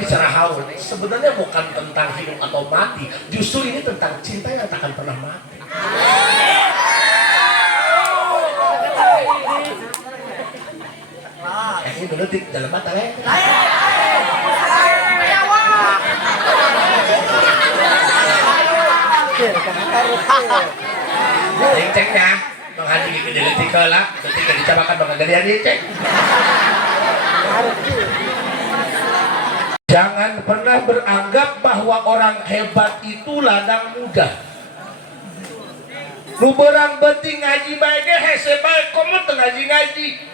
bicara haul sebenarnya bukan tentang hidup atau mati, justru ini tentang cinta yang tak akan pernah mati. Ini detik dalam mata ya. Ceknya menghadiri ke detik lah, ketika dicapakan maka gadian cek. Jangan pernah beranggap bahwa orang hebat itu ladang muda. Nu berang beti ngaji bae ge hese bae komo teu ngaji-ngaji.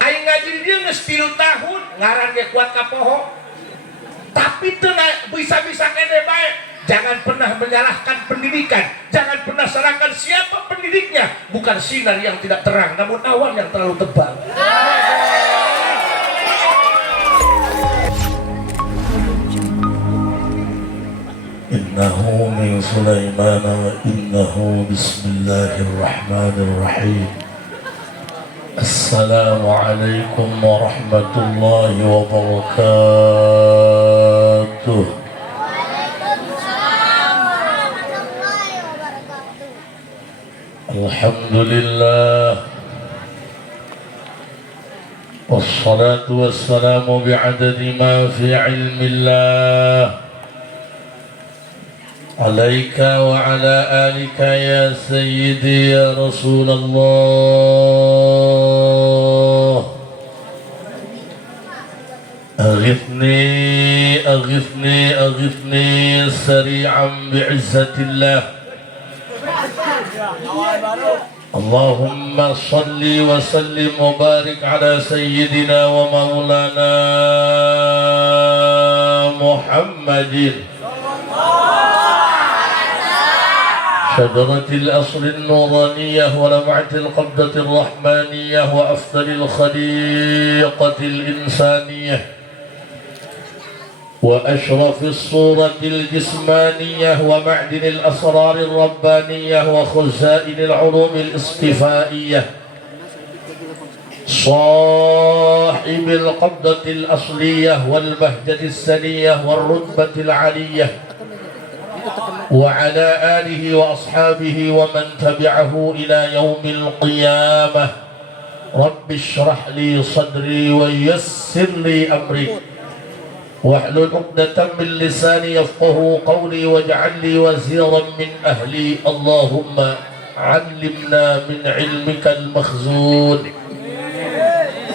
Aing ngaji dia geus 3 tahun, ngaran ge kuat ka poho. Tapi teu bisa-bisa kene bae. Jangan pernah menyalahkan pendidikan. Jangan pernah salahkan siapa pendidiknya. Bukan sinar yang tidak terang, namun awan yang terlalu tebal. Innahu min Sulaiman wa innahu bismillahirrahmanirrahim. Assalamualaikum warahmatullahi wabarakatuh. Alhamdulillah wassalatu wassalamu bi'adadi ma fi ilmillah alaika wa ala alika ya sayyidi ya Rasulullah. Aghithni aghithni aghithni sari'an bi'izzatillah. Allahumma salli wa sallim wa barik ala sayyidina wa maulana Muhammadin شجرة الأصل النورانية ولمعة القبضة الرحمانية وأفضل الخليقة الإنسانية وأشرف الصورة الجسمانية ومعدن الأسرار الربانية وخزائن العلوم الاصطفائية صاحب القبضة الأصلية والبهجة السنية والرتبة العلية وعلى آله وأصحابه ومن تبعه إلى يوم القيامة. رب اشرح لي صدري ويسر لي أمري واحلل عقدة من لساني يفقه قولي واجعل لي وزيرا من أهلي. اللهم علمنا من علمك المخزون.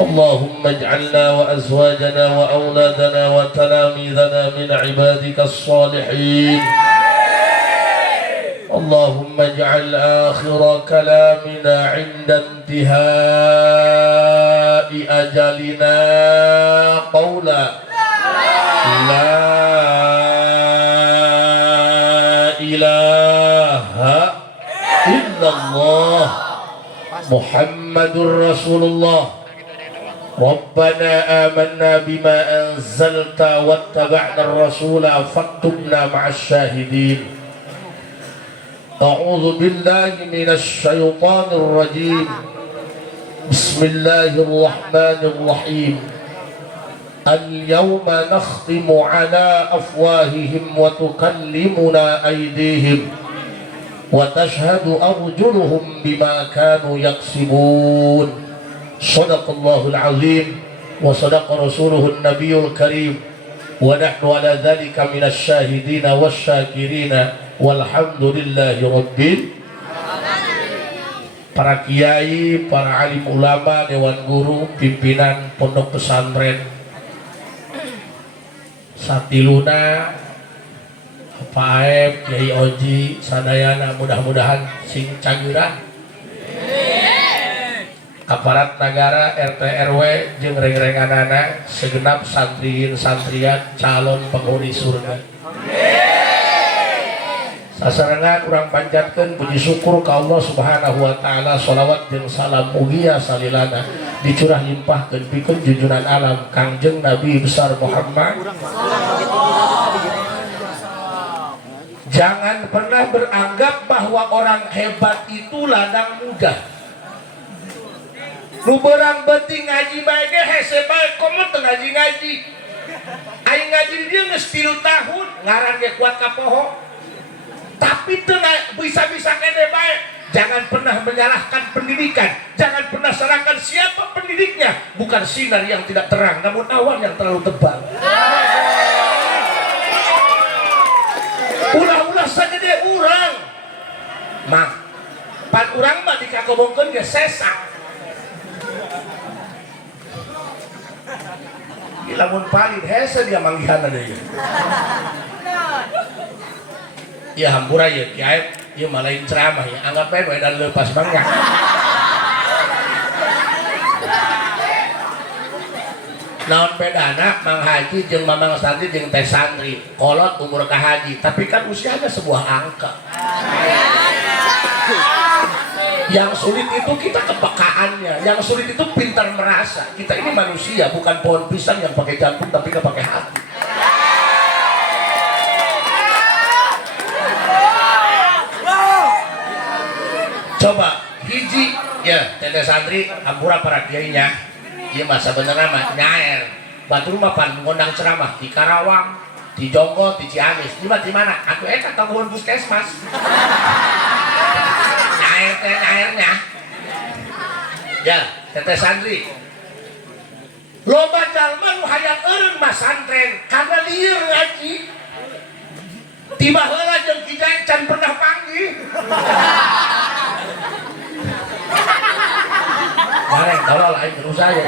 اللهم اجعلنا وأزواجنا وأولادنا وتلاميذنا من عبادك الصالحين. اللهم اجعل آخر كلامنا عند انتهاء أجلنا قولا لا إله إلا الله محمد رسول الله. ربنا آمنا بما أنزلت واتبعنا الرسول فاكتبنا مع الشاهدين. أعوذ بالله من الشيطان الرجيم. بسم الله الرحمن الرحيم. اليوم نختم على أفواههم وتكلمنا أيديهم وتشهد أرجلهم بما كانوا يكسبون. صدق الله العظيم وصدق رسوله النبي الكريم ونحن على ذلك من الشاهدين والشاكرين والحمد لله rabbil. Para kiai, para alim ulama, dewan guru, pimpinan pondok pesantren Satiluna, Pak Aep, Kiai Oji, sadayana mudah-mudahan sing cageurah. Aparat negara, RT RW jeung reng-renganana segenap santriin santrian calon penghuni surga. Sasarangan urang panjatkeun puji syukur ka Allah Subhanahu wa taala, shalawat jeung salam mugia salilana dicurah limpahkeun pikeun junjungan alam Kangjeng Nabi besar Muhammad. Jangan pernah beranggap bahwa orang hebat itu ladang muda. Nu berang beti ngaji bae ge hese bae komo teu ngaji-ngaji. Aing ngaji di dia geus 3 tahun ngaran ge kuat ka poho. Tapi tenang bisa-bisa kene bae. Jangan pernah menyalahkan pendidikan. Jangan pernah salahkan siapa pendidiknya. Bukan sinar yang tidak terang, namun awan yang terlalu tebal. Ulah-ulah sagede urang. Mah, pan urang mah dikakobongkeun ge sesak. Lamun palid hese dia manggihanna deui. Ya hampura ya kiai, ieu mah lain ceramah ya. Anggap bae dan leupas mangga. Naon bedana Mang Haji jeung Mamang Santri jeung Teh Santri? Kolot umur ka haji, tapi kan usianya sebuah angka. Yang sulit itu kita kepekaannya, yang sulit itu pintar merasa. Kita ini manusia, bukan pohon pisang yang pakai jantung tapi nggak pakai hati. Coba hiji ya Teh Santri hampura para kiainya. Ieu mah sabenerna mah nyaer. Batur mah pan ngundang ceramah di Karawang, di Jonggol, di Ciamis. Di mana? Aku eta kaguan puskesmas. Nyaernya. Ya, Teh Santri. Loba jalma nu hayang eureun mah santren karena lieur ngaji. Tiba heula jeung Kijai can pernah panggil. Bareng tolol lain terus saya.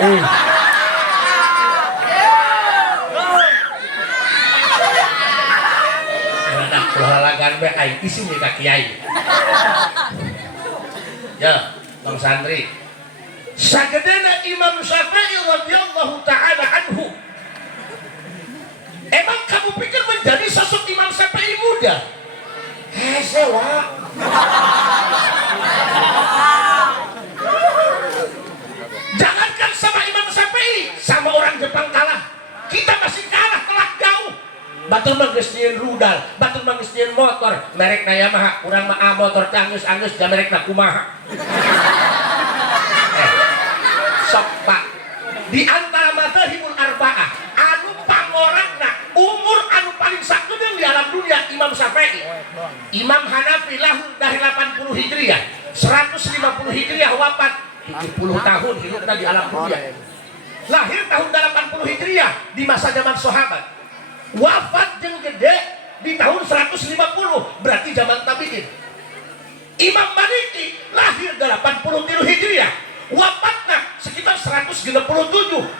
Enak olahragaan bae aing isi nih ka kiai. Ya, Bang Santri. Sagedena Imam Syafi'i radhiyallahu taala anhu. Emang kamu pikir menjadi sosok Imam Syafi'i mudah? Hese wa. Jangankan sama Imam Syafi'i, sama orang Jepang kalah. Kita masih kalah jauh. Batur mah geus nyieun rudal, batur mah geus nyieun motor, merekna Yamaha, urang mah motor anggeus-anggeus da merekna kumaha. Sok Pak. Di antara mazhabul arba'ah, anu pangorangna umur anu paling sakedeung di alam dunia Imam Syafi'i. Imam Hanafi lahir dari 80 Hijriah, 150 Hijriah wafat. 70 tahun hidupnya di alam dunia. Lahir tahun 80 Hijriah di masa zaman sahabat. Wafat jeung gede di tahun 150, berarti zaman tabi'in. Imam Maliki lahir 83 Hijriah. Wafatnya sekitar 167, 80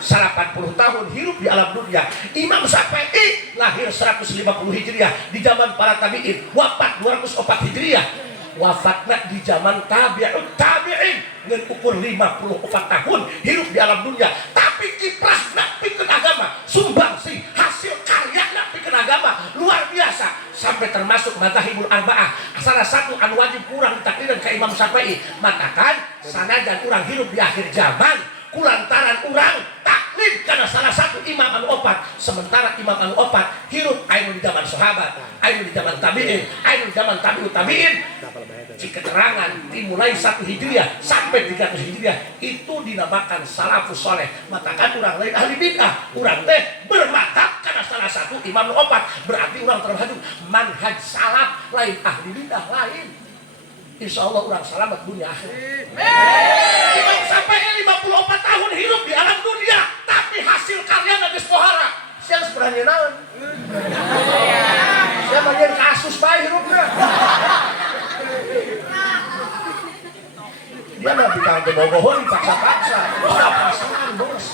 tahun hidup di alam dunia. Imam Syafi'i lahir 150 Hijriah di zaman para tabi'in. Wafat 204 Hijriah. Wafatnya di zaman tabi'in dengan ukur 54 tahun hidup di alam dunia. Tapi kiprahna pikeun agama, sumbangsi hasil karyana pikeun agama luar biasa. Sampai termasuk mazhabul arba'ah, salah satu anu wajib kurang ditakliran ke Imam Syafi'i. Matakan sanajan urang hidup di akhir zaman, kulantaran urang taklid karena salah satu imam anu opat. Sementara imam anu opat hidup anu di zaman sahabat, anu di zaman tabi'in, anu di zaman tabi'ut tabi'in. Ci keterangan dimulai 1 Hijriah sampai 300 Hijriah itu dinamakan salafus soleh. Matakan urang lain ahli bid'ah, urang teh bermadhab karena salah satu imam anu opat. Berarti urang terhadap manhaj salaf, lain ahli bid'ah lain. Insya Allah urang selamat dunia akhirat. Imam Syafi'i 54 tahun hidup di alam dunia, tapi hasil karya geus pohara. Sia geus berani naon? Sia bagian kasus bae hirupna. Dia mah bintang bogohon paksa-paksa. Ora pasangan, Bos.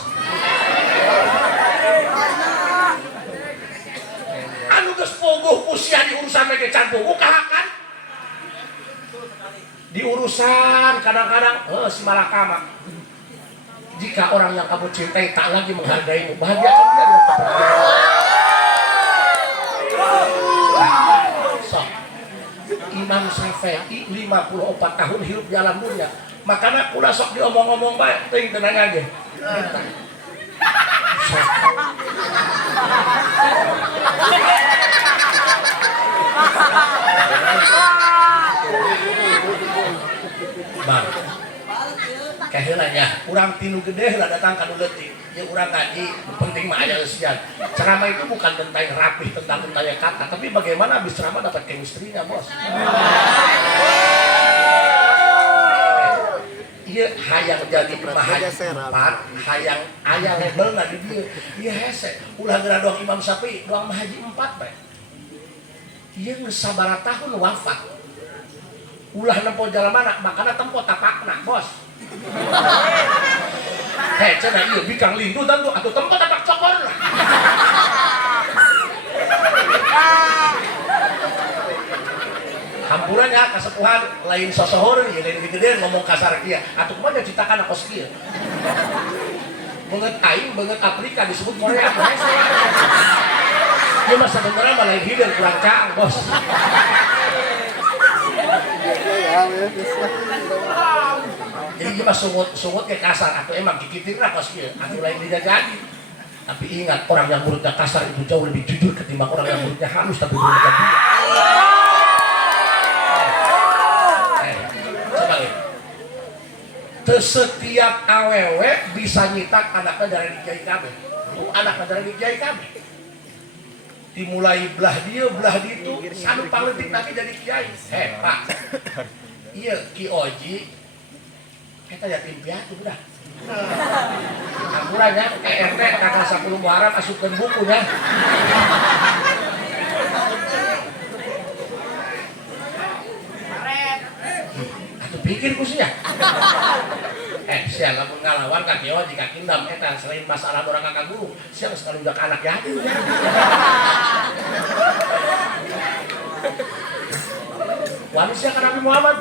Anu geus bogoh usia di urusan make can bogoh kahakan. Di urusan kadang-kadang si malakama. Jika orang yang kamu cintai tak lagi menghargaimu, bahagiakan dia dengan kepergian. Imam Syafi'i 54 tahun hidup di alam dunia. Makanya udah sok diomong-omong baik, ting tenang aja. Bang, kehelanya urang tinu gede lah datang ka nu leutik ya urang ngaji penting mah aya eusian ceramah itu bukan tentang rapih tentang kata tapi bagaimana habis ceramah dapat chemistry-nya bos iya hayang jadi mahaji 4 hayang aya labelna di dieu ieu hese ulah geura doang Imam Syafi'i doang mahaji 4 bae ieu geus sabaraha tahun wafat ulah nempo jalamana makana tempo tapakna bos cenah ieu bikang lindu dan tuh atuh tempo tapak cokorna hampurannya kasepuhan lain sosohor ya lain gede ngomong kasar kieu atuh kumaha citakan kos kieu beungeut aing beungeut Afrika disebut Korea ieu mah sabenerna mah lain hideung kurang caang bos jadi dia mah sungut kayak kasar atau emang gigitin lah kos kieu anu lain tidak jadi tapi ingat orang yang mulutnya kasar itu jauh lebih jujur ketimbang orang yang mulutnya halus tapi mulutnya dia coba lihat setiap awewe bisa nyitak anaknya dari Kiai kami anaknya dari Kiai kami dimulai belah dia belah ditu sanu paletik nanti jadi Kiai Pak iya Ki Oji kita yatim piatu udah ampurannya ERT kakak 10 Muharram masukkan bukunya atau pikir kusnya siang lamun ngalawan ka Kiai Oji ka Kindam eta selain masalah orang kakak guru siang sekali udah anak yatim warisnya kan Nabi Muhammad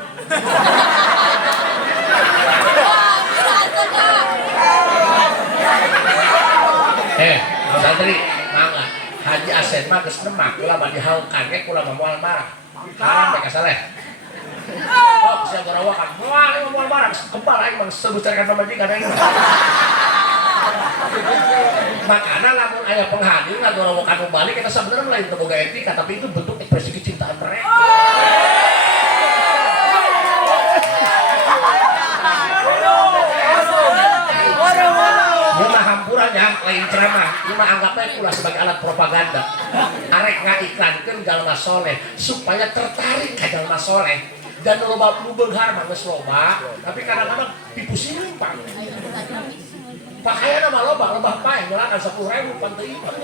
santri mangga Haji Asen mah geus nemak ulah mah dihaungkan ge ulah mah moal marah haram mereka saleh sia garawakan moal marah kebal aing mah sebutkan pamajikan aing makana lamun aya penghadir ngagarawakan balik eta sabenerna lain teu boga etika tapi itu bentuk ekspresi kecintaan mereka hampurannya lain ceramah ini mah anggapnya pula sebagai alat propaganda arek ngaiklankeun jalma soleh supaya tertarik ke jalma soleh dan loba beunghar mah geus loba tapi kadang-kadang tipu siring Pak pakaian mah loba pae ngelakan 10.000 pan teu iman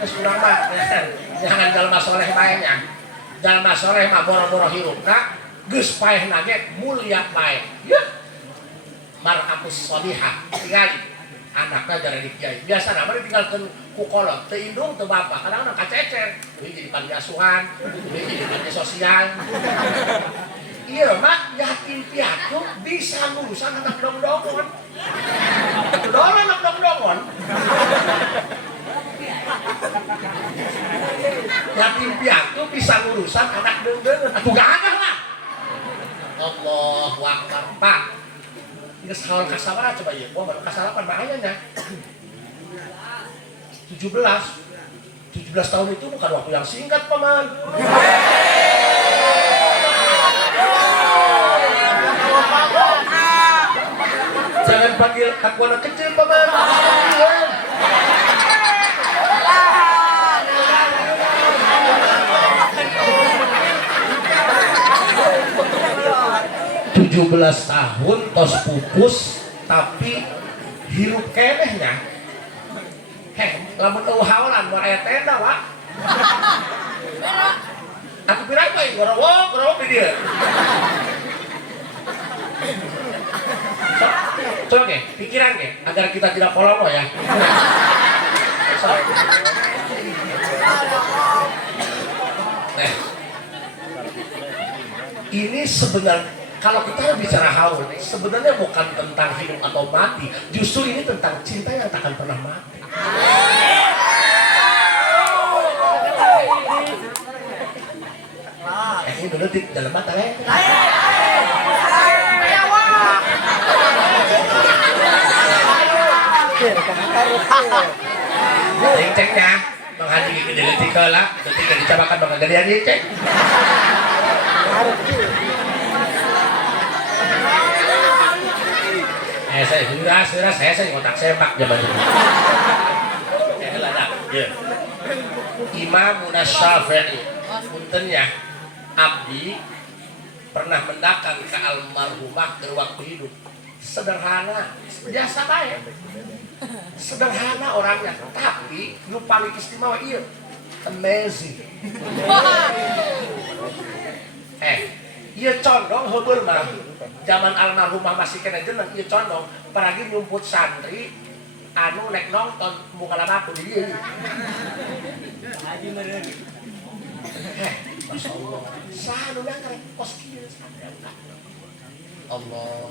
geus urang mah jangan jalma soleh bae nya jalma soleh mah boro-boro hirupna geus paehna ge mulia bae yeuh mar'atus sholihah tinggali anaknya dari Kiai biasa namanya tinggalkan ku kolot teu indung teu bapak kadang-kadang kacecer ini jadi panti asuhan ini jadi panti sosial iya mak yatim piatu bisa ngurusan anak dong-dongon doang anak dong-dongon yatim piatu bisa ngurusan anak dong-dongon atuh gagah lah Allahu Akbar Pak geus haul kasabaraha coba ieu gua baru kasalapan bahayanya 17 tahun itu bukan waktu yang singkat paman jangan panggil aku anak kecil paman 17 tahun tos pupus tapi hirup kenehnya lamun eueuh haolan mun aya tenda wa aku pirang bae gorowok di dieu coba ge pikiran ge agar kita tidak polomo ya ini sebenarnya kalau kita bicara haul, sebenarnya bukan tentang hidup atau mati, justru ini tentang cinta yang tak akan pernah mati. Ini dulu di dalam mata ya. Cek-ceknya, Bang Haji gede-gede lah, ketika dicabakan Bang Gedean cek. saya hiras saya ngotak sepak zaman itu. Imam Syafi'i puntennya abdi pernah mendakan ke almarhumah ke waktu hidup. Sederhana, biasa bae. Sederhana orangnya, tapi nu paling istimewa ieu. Amazing. Ieu condong heubeul mah. Zaman almarhumah masih kena jeneng ieu condong, paragi nyumput santri anu nek nonton muka lamaku di ieu. Haji meureun. Masya Allah. Saha nu ngangkrek kos kieu Allah.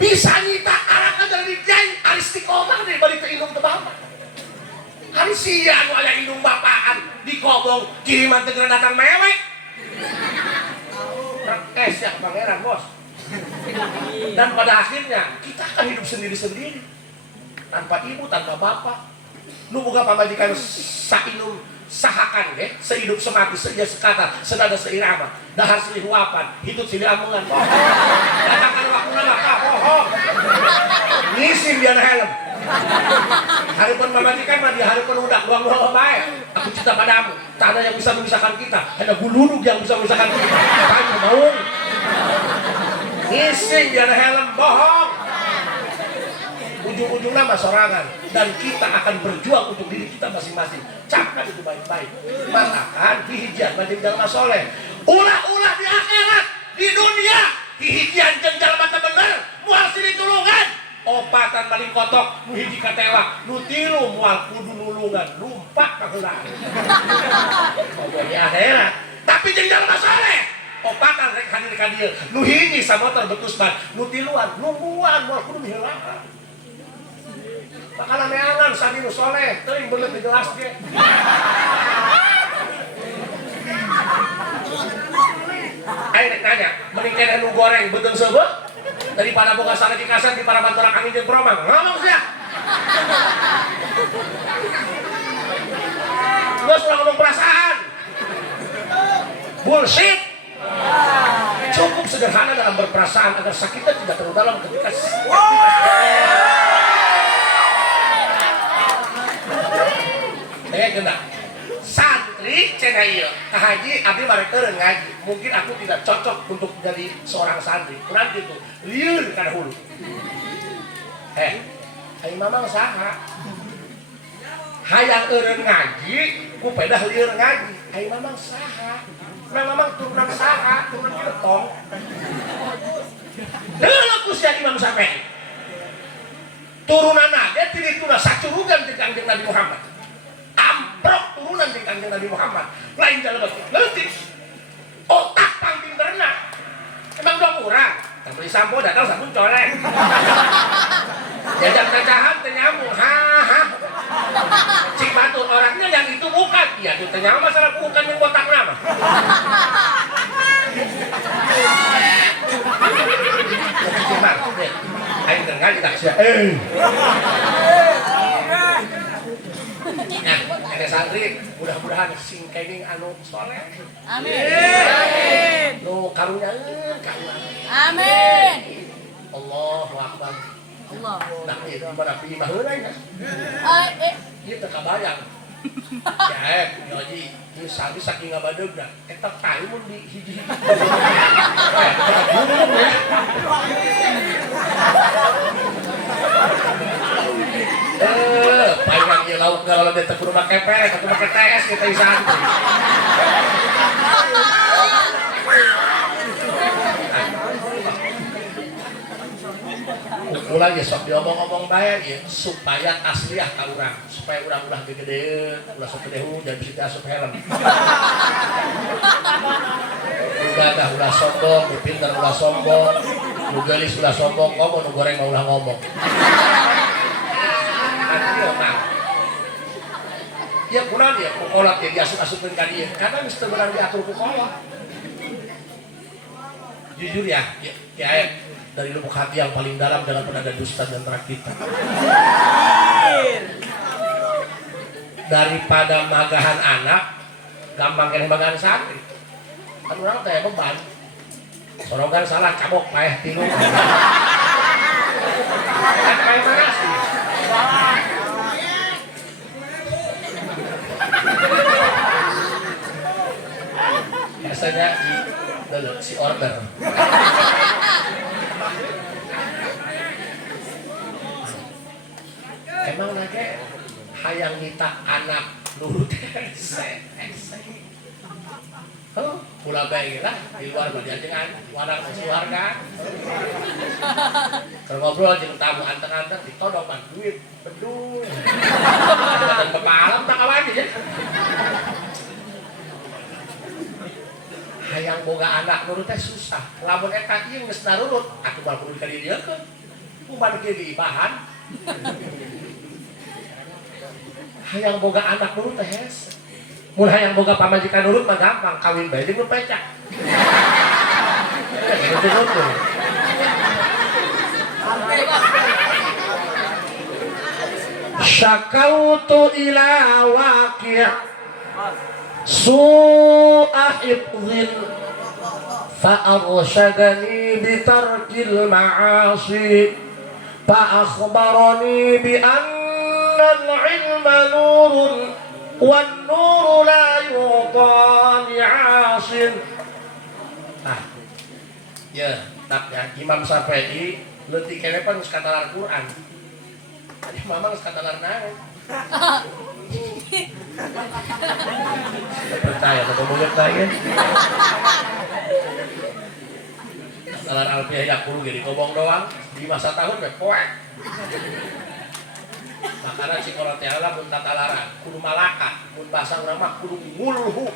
Bisa nyita arahkan dari jai aristiqomah deh balik ke indung tebama. Hari sia anu aya indung bapaan dikobong kiriman teu datang mewek. Rekes ya pangeran bos. Dan pada akhirnya kita akan hidup sendiri-sendiri. Tanpa ibu, tanpa bapak. Nu boga pamajikan sainum sahakan ge, sehidup semati seja sekata, senada seirama, dahar silih huapan, hidup silih amungan. Datangkan waktu maka bohong. Ngisim dia helm. Haripun pamajikan mah dia haripun udak doang bae. Aku cinta padamu. Tak ada yang bisa memisahkan kita. Ada gulunug yang bisa memisahkan kita. Kamu mau? Ngisim dia helm bohong. Ujung-ujungnya mah sorangan dan kita akan berjuang untuk diri kita masing-masing. Camkan itu baik-baik. Matakan hijian majeng jalma soleh. Ulah-ulah di akhirat, di dunia hijian jeung jalma teu bener, moal silih tulungan. Obatan paling kotok, nu hiji katewa, nu tilu moal kudu nulungan, lumpak ka heula. Di akhirat, tapi jeung jalma soleh. Obatan rek hadir ka dieu, nu hiji samotor betus ban, nu tiluan, nungguan moal kudu miheulaan. Bakalan neangan sadi nu soleh, teuing beungeut dijelas ge. Ayo rek nanya, mending kene nu goreng beuteung seubeuh daripada boga salaki kaset di para banturan angin jeung promang. Ngomong sia. Geus ulah ngomong perasaan. Bullshit. Cukup sederhana dalam berperasaan agar sakitnya tidak terlalu dalam ketika kena santri cenah ieu ka haji abdi bareng eureun ngaji mungkin aku tidak cocok untuk jadi seorang santri kurang gitu lieur kana hulu ai mamang saha hayang eureun ngaji ku pedah lieur ngaji ai mamang saha mamang turunan saha turunan ketong deuleuh ku sia Imam Syafi'i turunanna ge ti dituna sacurugan ti Kangjeng Nabi Muhammad amprok turunan di Kanjeng Nabi Muhammad lain jalan leutik otak pangpinterna emang dong urang beli sampo datang sabun colek jajak cacahan teu nyambung cik batur orangnya yang itu bukan iya tuh teu nyambung masalah bukan yang botak nama cicimang aing dengar tidak sia nah, ada santri, mudah-mudahan sing kenging anu soleh. Amin. Nu karunyaeun ka urang. Amin. Allahu Akbar. Allah. Nah, ieu gimana pilih mah heula nya. Ieu teu kabayang. Ya, Yoji, ieu santri saking ngabadegna, eta tahu mun di hiji-hiji. Palingan ieu lauk kalau dia teu kudu make pere, kudu make TS kita isan. Ulah ge sok diomong-omong bae ieu supaya asliah ka urang, supaya urang ulah gegedeun, ulah sok gede hujan bisa asup helm. Udah ulah sombong, pinter ulah sombong, nu geulis ulah sombong, ngomong nu goreng mah ulah ngomong. Ya kurang ya, kukolot ya diasup-asupin ka dieu. Karena geus teu beunang diatur kukolot. Jujur ya, dari lubuk hati yang paling dalam jangan pernah ada dusta di antara kita. Daripada magahan anak, gampang kena magahan santri. Kan urang teh beban. Sorongan salah cabok paeh tilu. Kan paeh mana sih? Biasanya si order. Emang lagi hayang kita anak nurut pula baik lah di luar bagian dengan warang keluarga kalau ngobrol jeung tamu antar-antar ditodokan duit bedul dan kepalam tak kawan ya hayang boga anak nurut teh susah lamun eta ieu geus narurut atuh bae kudu kadirieukeun kumaha kieu diibahan hayang boga anak nurut teh hese mun hayang boga pamajikan nurut mah gampang kawin bae jeung pecak. Syakautu ila waqi' su'a hifdhin fa arsyadani bi tarkil ma'asi fa akhbarani bi anna al-'ilma nurun wan nuru la yudani 'asin. Ya, tak ya Imam Syafi'i leutik keneh pan geus katalar Quran. Adi mamang geus katalar naon. Percaya atau mulut tanya. Katalar Alfiyah ya kudu ge digobong doang di masa tahun we poek. Makanya si orang tiara pun tatalaran kudu malaka pun bahasa urang mah kudu ngulhu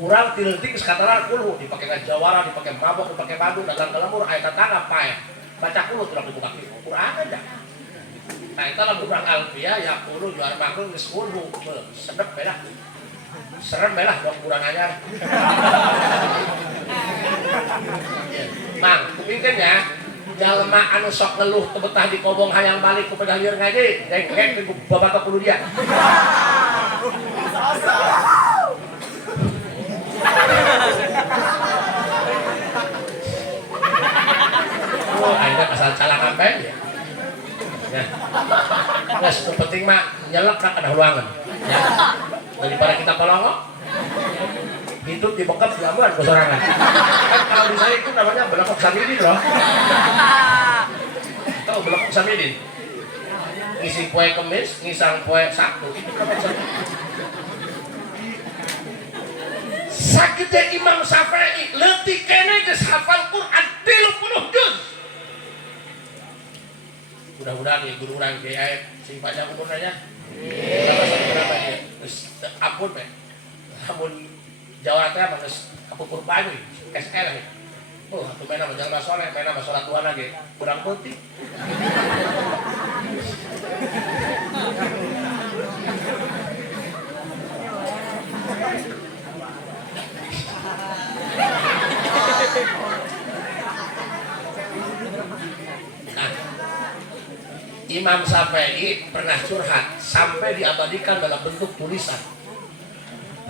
urang tileunting geus katalar kulhu dipake ngajawara dipake mabok dipake badu dagang kelemur aya tatangga pae baca kulhu teu kudu pake Quran aja nah eta lamun urang alfiyah ya kulhu juar makhluk geus kulhu sedep beda serem beda dok urang anyar mang kupingkeun ya jalma anu sok ngeluh teu betah di kobong hayang balik ku pedah lieur ngaji geng-geng ku babatok kudu dia oh ayeuna pasal calangan bae ya geus nu penting mah nyelek ka kana ruangan ya daripada kita pelongok hidup di bekap lamuan kesorangan kan kalau di saya itu namanya belakok samidin loh tahu belakok samidin ngisi poe kemis ngisang poe sabtu itu belakok samidin sakit Imam Syafi'i leutik keneh geus hafal Quran 30 juz mudah-mudahan ya guru urang ge aya sing panjang umurna nya berapa ya geus ampun teh lamun Jawa teh mah geus kapukur bae KSL we. Oh, atuh maena mah jalma soleh, maena mah salat duana ge kurang penting. Nah, Imam Syafi'i pernah curhat sampai diabadikan dalam bentuk tulisan.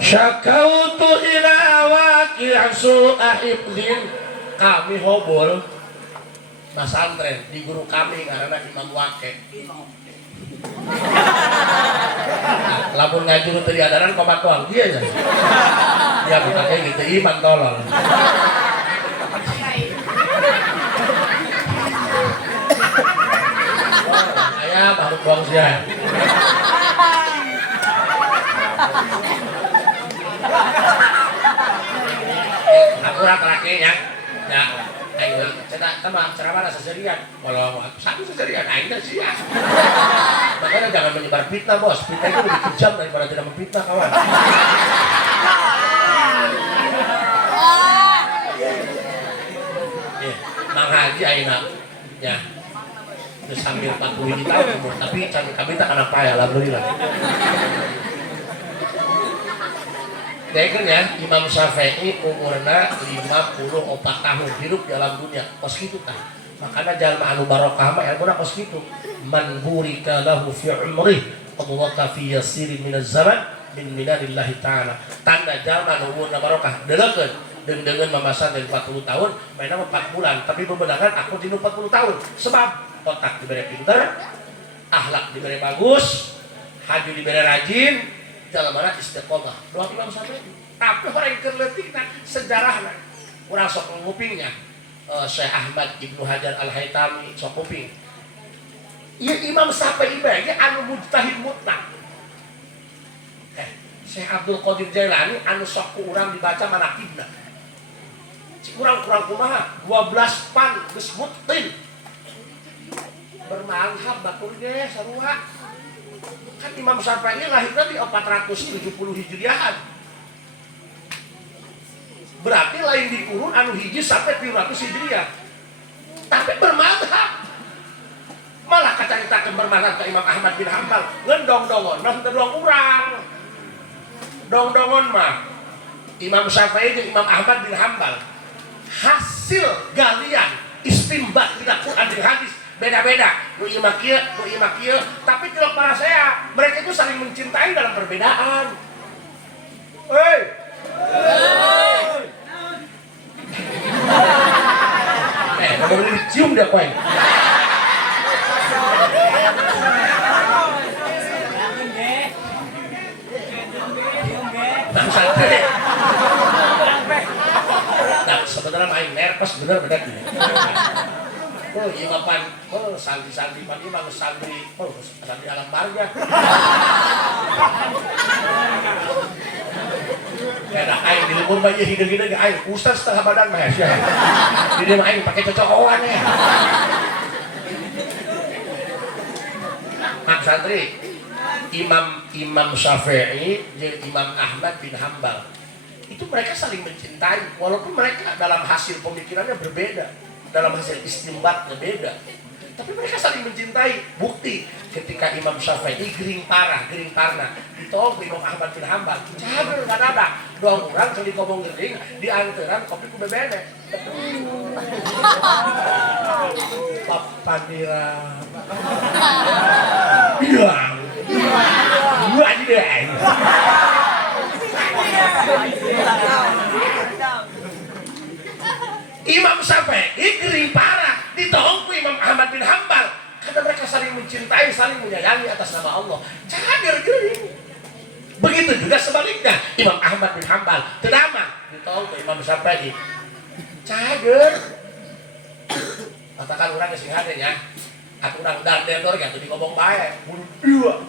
Syakautu ila waqi' su'a hifdhin kami hobol masantren di guru kami ngaranna Imam Waqi' lamun ngajuru teu diadaran komat doang dia nya dia bukan kayak gitu iman tolol aya baru doang sia akurat laki ya ayo cetak sama ceramah seserian kalau satu seserian aing teh sia makanya jangan menyebar fitnah bos fitnah itu lebih kejam daripada tidak memfitnah kawan Mang Haji ayeuna ya geus hampir 40 tahun umur tapi can kami tak kana payah alhamdulillah Deken ya, Imam Syafi'i umurna 54 tahun hidup di alam dunia. Kos kitu tah. Makana jalma anu barokah mah ilmuna kos kitu. Man burika lahu fi umri qadwaka fi yasirin minaz zaman min minadillahi ta'ala. Tanda jalma anu umurna barokah. Deulekeun dengan memasan dari 40 tahun mainnya 4 bulan tapi bebenangan aku di 40 tahun sebab otak diberi pinter, akhlak diberi bagus, haju diberi rajin, jalan mana istiqomah. Doa Imam Syafi'i. Tapi orang yang kerletik sejarahnya kurang sok ngupingnya. Syekh Ahmad Ibnu Hajar Al-Haytami sok nguping. Iya Imam Syafi'i bae anu mujtahid mutlak. Syekh Abdul Qadir Jailani anu sok ku urang dibaca manaqibna. Cik urang kurang kumaha 12 pan geus mutin. Bermanhab batur ge sarua. Kan Imam Syafi'i lahirnya di 470 Hijriahan. Berarti lain di urun anu hiji sampai 300 Hijriah. Tapi bermadhab. Malah kacaritakeun bermadhab ke Imam Ahmad bin Hanbal, ngendong-dongon mah teu doang urang. Dong-dongon mah Imam Syafi'i jeung Imam Ahmad bin Hanbal hasil galian istimbat tidak Quran dan hadis beda-beda. Nu ieu mah kieu, nu ieu mah kieu, tapi kalau para saya mereka itu saling mencintai dalam perbedaan. Hei. Kalau boleh dicium dia koin. Nah, sebenarnya main nervous bener-bener gini. Oh, iya pan, oh santri-santri pan imam santri, oh santri alam marga. Karena aing di lembur bayi hidung-hidung aing ustaz setengah badan mah ya. Di dia aing pakai cocokan ya. Mak santri, Imam Syafi'i dan Imam Ahmad bin Hanbal itu mereka saling mencintai walaupun mereka dalam hasil pemikirannya berbeda, dalam hasil istimbatnya beda, tapi mereka saling mencintai. Bukti ketika Imam Syafi'i gering parna ditolong Imam Ahmad bin Hanbal cager kadada doang urang keur dikobong gering dianteran kopi ku bebene papanira bilang gua aja deh. Imam Syafi'i gering parah ditolong ku Imam Ahmad bin Hanbal karena mereka saling mencintai, saling menyayangi atas nama Allah. Cager gering. Begitu juga sebaliknya Imam Ahmad bin Hanbal terdama ditolong ku Imam Syafi'i. Cager. Katakan orang sing hade nya. Aku urang dardedor ya teu digobong bae. Bulu dua,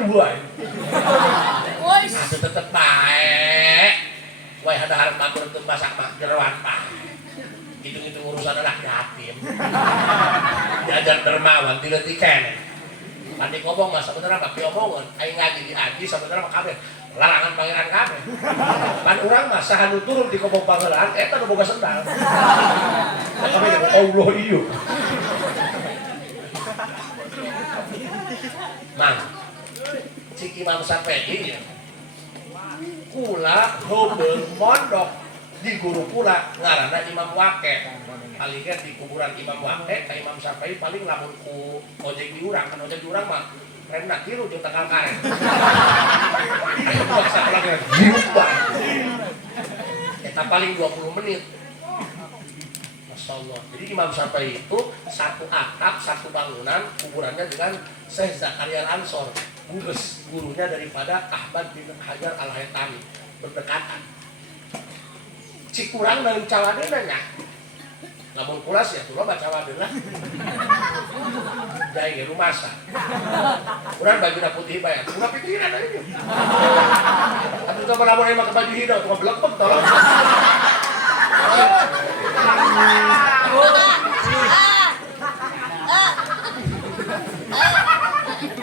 dua. Woi, atuh tetep bae. Wai hada hareup matur teu masak mah jeroan bae. Itu urusan anak yatim. Diajar dermawan ti leutik keneh. Pandi ngomong mah sabenerna mah piomongan, aing ngaji di aji sabenerna mah kabeh larangan pangeran kabeh. Pan urang mah saha nu turun di kobong pangeran eta nu boga sendal. Kabeh Allah ieu. Mang, cik Imam Syafi'i kula heubeung mondok di guru kula ngaranna Imam Waqe. Palingan di kuburan Imam Waqe ka Imam Syafi'i paling lamun ku ojek di urang, kan ojek di urang mah remna kieu jeung tanggal karet. Paksa lagi giupan. Eta paling 20 menit. Masyaallah. Jadi Imam Syafi'i itu satu atap, satu bangunan, kuburannya dengan Syekh Zakaria Al-Ansor, gurunya daripada Ahmad bin Hajar Al-Haytami, berdekatan. Cik kurang dari cawadeuna nya. Lamun kulas ya tuh lo baca wadeuna. Jai ge rumasa. Urang bajuna putih bae. Kumaha pikiran ari. Atuh coba lamun emang ke baju hidau, tuh blek-blek tolong.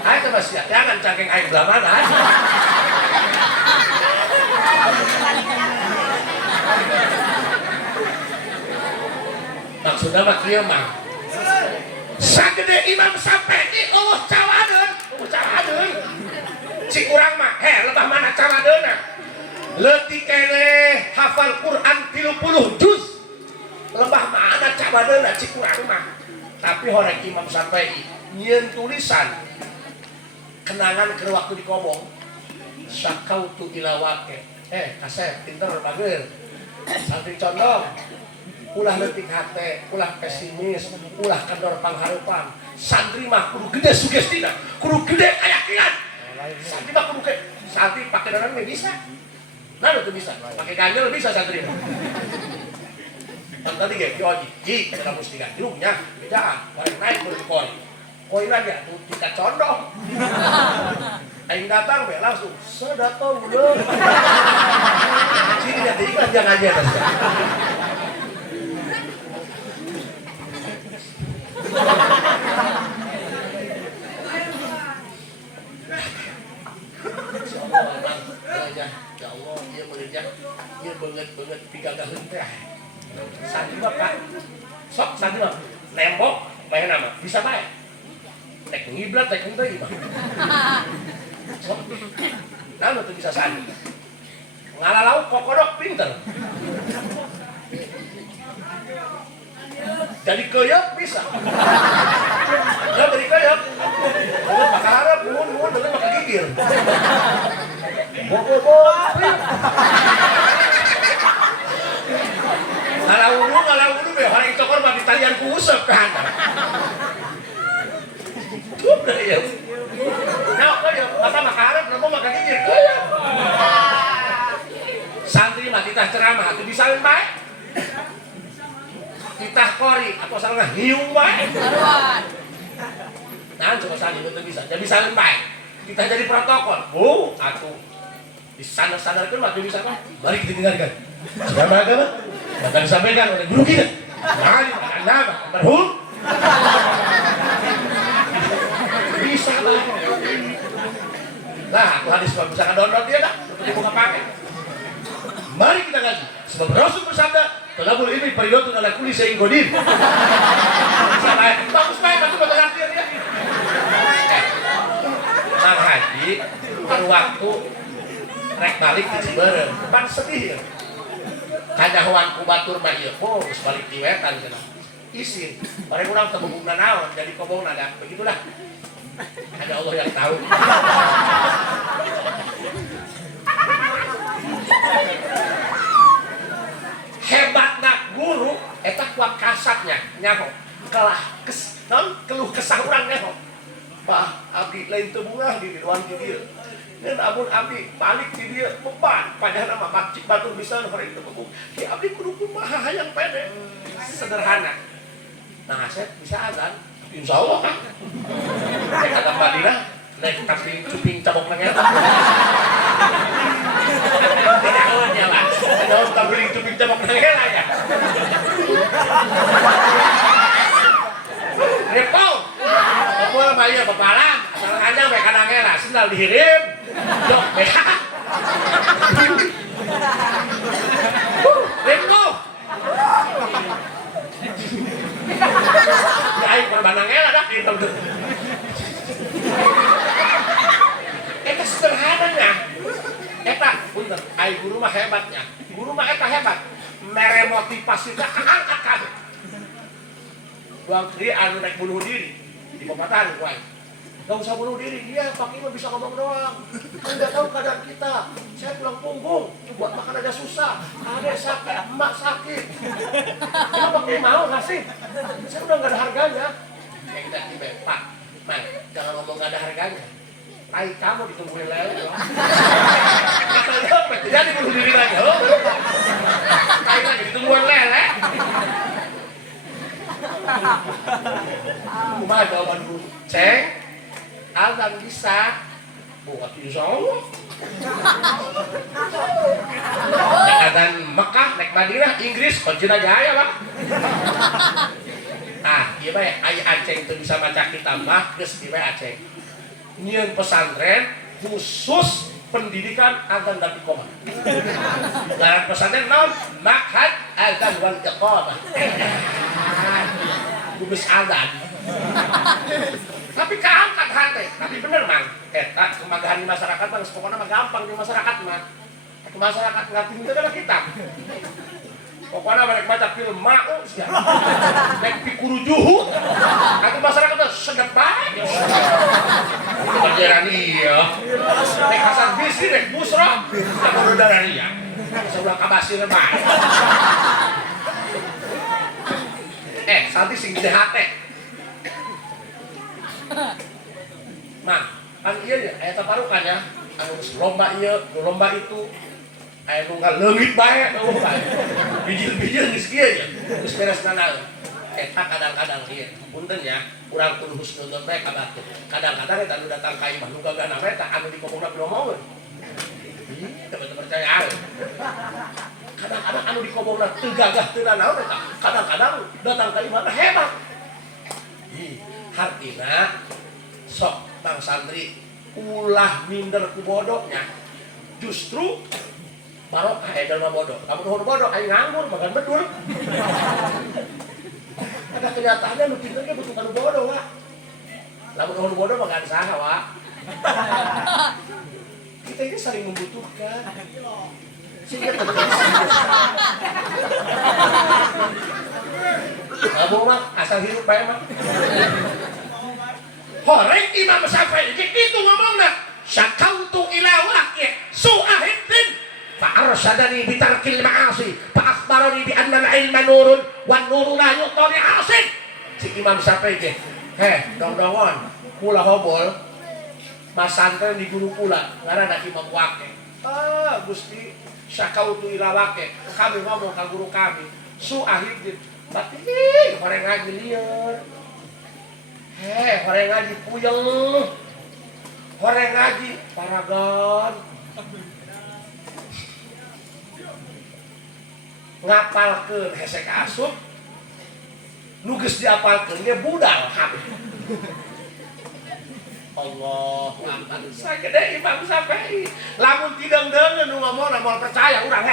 Ayo coba siap, jangan cangkeng air belah mana. Maksudnya mah kieu mah. Sagede Imam Syafi'i Allah cawadeun, Cik urang mah, lebah mana cawadeuna? Leutik keneh hafal Quran 30 juz. Lebah mana cawadeuna cik urang mah. Tapi horeng Imam Syafi'i nyieun tulisan kenangan ke waktu di kobong. Syakautu ila Waqe. Kasep pinter bageun. Santri condong, ulah leutik hate, ulah pesimis, ulah kendor panghareupan. Santri mah kudu gede sugestina, kudu gede keyakinan. Santri mah kudu gede. Santri pakai danan bisa. Nah itu bisa, pakai ganjel bisa santri. Tadi kayak Oji, kita mesti ganti rumahnya, beda, bareng naik boleh koi. Koi lagi tuh tingkat condong. Aing datang be langsung sedatong belum. Sini jadi iklan jangan aja. Ya Allah, dia benernya, dia banget pigagaheun teh. Santri mah Pak, sok santri mah nembok bae nama, bisa bae. Tek ngiblat tek deui mah. Sok. Naon tuh bisa santri. Ngalalau kokodok pinter. Jadi keuyeuk bisa. Lah jadi keuyeuk. Mun pakarep mun bener mah kagigir. Bobo. Ngalaulu be orang cokor mah ditalian ku usep kan. Udah ya. Nah, keuyeuk kata makarep napa mah kagigir keuyeuk. Santri mah kita ceramah atuh disalin bae. Kita kori atau salah hiung bae. Nah, coba santri itu bisa. Jadi salin bae. Kita jadi protokol. Oh, atuh disandar-sandarkeun mah bisa mah. Mari kita dengarkan. Ceramah agama akan disampaikan oleh guru kita. Mari Anda merhum. Bisa bae. Nah, aku hadis bisa download dia dah. Untuk dibuka pakai. Mari kita ngaji. Sebab Rasul bersabda, "Talabul ilmi fardhatun 'ala kulli syai'in qadir." Bagus baik, bagus betul artinya dia. Mang Haji baru waktu rek balik ke Ciberem, pan sedih ya. Kadahuan ku batur mah ieu, oh geus balik di wetan cenah. Isin, bareng urang teu bebungna naon, jadi kobongna da. Begitulah. Ada Allah yang tahu. Hebatna guru eta kuat kasatnya nyaho kelah keluh kesah urang nyaho bah abdi lain teu murah di ruang di dieu dan amun abdi balik di dieu beban padahal mah macik batur bisa hari teu begung ki abdi kudu kumaha hayang pede sederhana nah saya bisa azan insyaallah kan nek ada Madinah nek tapi cuping cabok nang eta tidak lah ada orang beli cuping cabok nang eta ya repot apa maya bapalang asal kanjang bae kana ngela sendal dihirim dok beha repot ya aing perbanang ngela dah itu eta sederhananya eta punten ai guru mah hebatnya guru mah eta hebat mere motivasina angkat kabeh buang diri anu rek bunuh diri di pematahan kuai gak usah bunuh diri dia pakai mah bisa ngomong doang anda tahu keadaan kita saya tulang punggung buat makan aja susah adek sakit emak sakit dia pakai mau ngasih saya udah gak ada harganya ya kita tiba pak man jangan ngomong gak ada harganya tai kamu ditungguin lele katanya apa jadi bunuh diri lagi tai lagi ditungguin lele kumaha jawaban guru ceng azan bisa buat insyaallah nek azan Mekah nek Madinah Inggris Konjina Jaya Bang ieu bae aya Aceng teu bisa maca kitab mah geus di bae Aceng nyieun pesantren khusus pendidikan azan dan iqamah. Ngaran pesantren naon? Ma'had azan wal iqamah. Gugus azan. Tapi keangkat hati, tapi bener mang. Eta kemagahan di masyarakat mah pokoknya mah gampang di masyarakat mah. Ke masyarakat ngerti itu adalah kitab. Pokoknya mereka baca film mau sia. Nek pikuru juhud. Aku masyarakat mah sedep bae. Kerjaan iya. Nek kasar bisi nek busra. Aku darah iya. sebelah kabasir bae. Santi sing jahat teh. Mang, kan ieu nya eta parukan ya. Anu lomba ieu, lomba itu. Aya nu ngaleungit bae, nu bae. Bijil-bijil geus kieu nya. Geus beres nanaeun. Eta kadang-kadang ieu. Punten ya, urang kudu husnuzon bae ka batur. Kadang-kadang eta nu datang ka imah nu gagana bae eta anu dikobongna kumaha. Ih, teu percaya. Kadang-kadang anu dikobongna teu gagah teu nanaon eta. Kadang-kadang datang ka imah hebat. Ih, hartina sok Bang Santri ulah minder ku bodohnya. Justru barokah edel mah bodoh. Lamun nuhun bodoh aing nganggur makan bedul. Ada kenyataannya nu pinter ge butuh kanu bodoh, Wak. Lamun nuhun bodoh makan saha, Wak. Kita ini saling membutuhkan. Sehingga terjadi ngomong mah asal hirup bae mah. Horeng Imam Syafi'i kitu ngomongna, syakautu ila waqi' su'ahidin fa arsyadani bi tarkil ma'asi fa akhbarani bi anna al-ilma nurun wan nuru la yu'tani 'asin. Si Imam Syafi'i ge, dong-dongon kula hobol masantren di guru kula ngaranna Imam Waqi'. Gusti syakautu ila waqi', kami ngomong ka guru kami su'ahidin berarti horeng ngaji lieur. Horeng ngaji puyeng, horeng ngaji paragon, ngapalkeun hese ka asup, nu geus diapalkeun ge budal habis. Allahu Akbar. Sagede Imam Syafi'i, lamun tideng-deungeun nu ngomongna moal percaya urang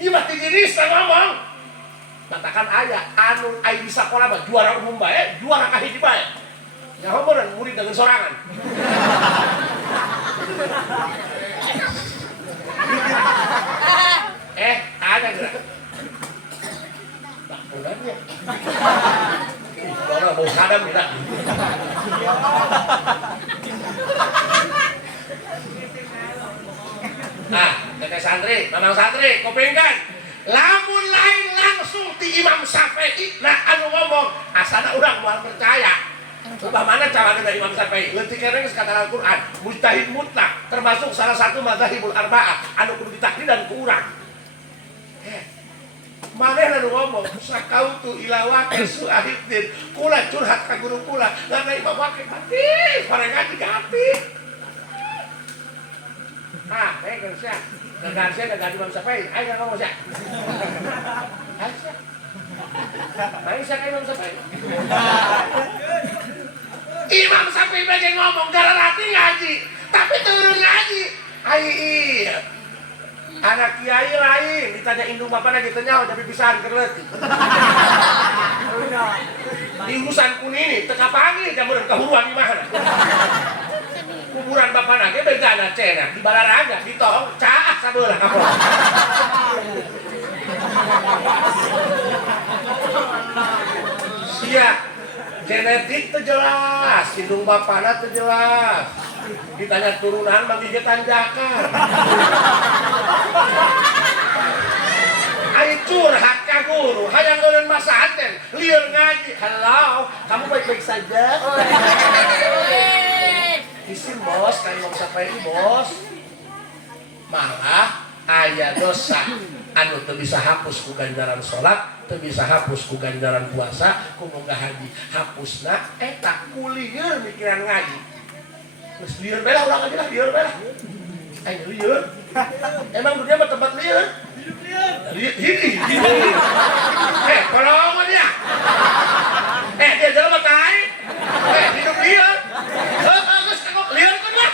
Imah ti diri ngomong. Katakan aya anu ai di sakola mah juara umum bae, juara kahiji bae. Nya homoran murid dengan sorangan. Ada gerak. Nah, mulanya. Kalau mau sadam tidak. Nah, Teteh Santri, Mamang Santri, kupingkan. Lamun lain langsung ti Imam Syafi'i nah anu ngomong asana urang moal percaya. Upamana carana dari Imam Syafi'i leutik keneh kata Al-Qur'an mujtahid mutlak termasuk salah satu mazhabul arba'ah anu kudu ditaklidan ku urang. Manehna nu ngomong sakautu ila waqi' su'ahidin kula curhat ka guru kula karena Imam Waqi' mati bareng ngaji gapi. Kan sia Gansi ganti Imam Syafi'i, ayo ngomong siya. Ayo siya Imam Syafi'i. Imam Syafi'i baca ngomong gararati ngaji, tapi turun ngaji. Iya. Anak kiai lain ditanya indung bapak lagi tanya tapi pisan kerlet. Di urusan kunini teka pagi jamuran kehuruan di mana? Kuburan bapak nage begana cena di Balaraga ditong caah sabelah kapol. Sia genetik terjelas, hidung bapana terjelas. Ditanya turunan bagi tanjakan. Ayo curhat ka guru, hayang ngeuleun masahaten, lieur ngaji. Halo, kamu baik-baik saja? Isin bos, kan Imam Syafi'i bos. Malah aya dosa anu teu bisa hapus ku ganjaran salat, teu bisa hapus ku ganjaran puasa, ku munggah haji. Hapusna eta ku lieur mikiran ngaji. Geus lieur bae lah urang aja lah, lieur bae lah. Ayo lieur. Emang dunia mah tempat lieur? Hidup. Kolongan ya. Dia jalan makai. Hidup lieur. Geus lieur kan lah.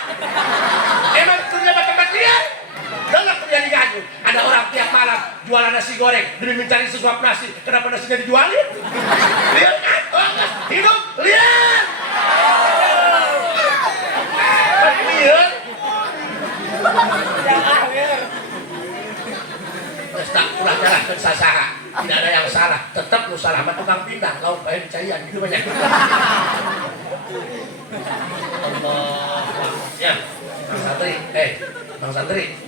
Emang dunia mah tempat lieur? Dengar terjadi gaduh. Ada orang tiap malam jualan nasi goreng demi mencari sesuap nasi. Kenapa nasinya dijualin? Lihat kan? Hidup lihat. Lihat. Tak ulah nyalahkeun sasaha. Tidak ada yang salah. Tetap lu salah mah tukang pindah. Lauk bae dicaian gitu banyak. Allah. Ya. Bang Santri. Bang Santri.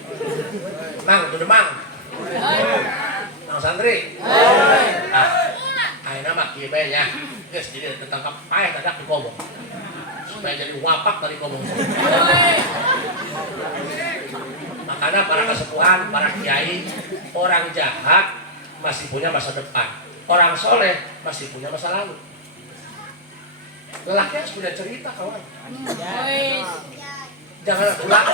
Mang, itu Mang. Nang santri. Ah, ayeuna mah kieu bae nya. Geus jadi tentang paeh dadak dikobong. Supaya jadi wapak dari kobong. Makanya para kesepuhan, para kiai, orang jahat masih punya masa depan. Orang soleh masih punya masa lalu. Lelaki harus punya cerita kawan. Jangan pulang.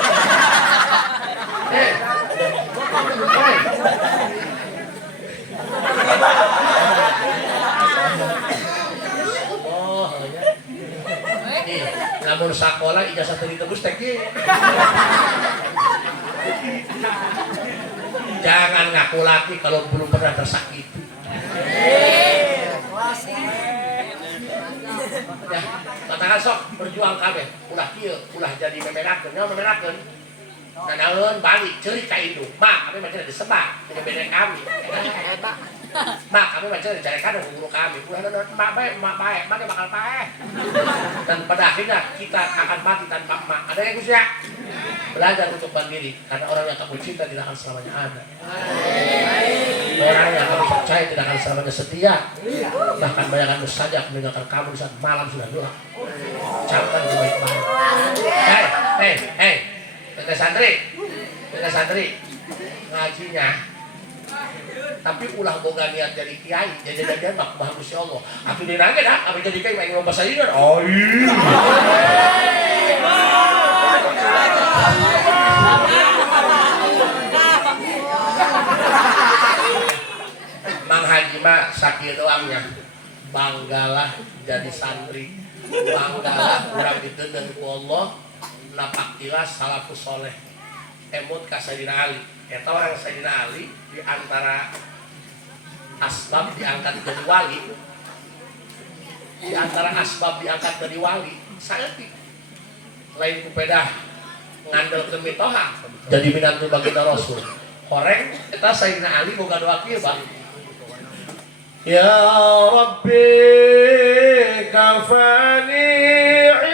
Oh, ya. Nih, namun sekolah ijazah tadi tebus teh. Jangan ngaku laki kalau belum pernah tersakiti. Ya, katakan sok berjuang kabeh, ulah kieu, ulah jadi memerakeun, nya memerakeun. Nanaeun balik ceurik ka indung. Mak, kami mah cenah disebak, cenah bede kami. Mak, kami mah cenah dicarekan guru kami. Ulah mak bae, mak bakal paeh. Dan pada akhirnya kita akan mati tanpa emak. Ada yang usia? Belajar untuk mandiri, karena orang yang kamu cinta tidak akan selamanya ada. Orang yang kamu percaya tidak akan selamanya setia. Bahkan bayanganmu saja meninggalkan kamu di saat malam sudah gelap. Camkan baik-baik. Hei, Teteh santri, ngajinya. Tapi ulah boga niat jadi kiai, jadi mak bagus ya Allah. Aku dinage dah, abi jadi kiai main bahasa Indonesia. Oh iya. Mang Haji mah sakieu doangnya. Banggalah jadi santri. Banggalah urang diteundeun ku Allah napaktilah salafus soleh. Emut ka Sayyidina Ali. Eta orang Sayyidina Ali di antara asbab diangkat jadi wali. Di antara asbab diangkat jadi wali, saeutik. Lain kupedah ngandel mitoha jadi minantu baginda Rasul. Horeng eta Sayyidina Ali boga doa kieu, Bang. Ya Rabbi kafani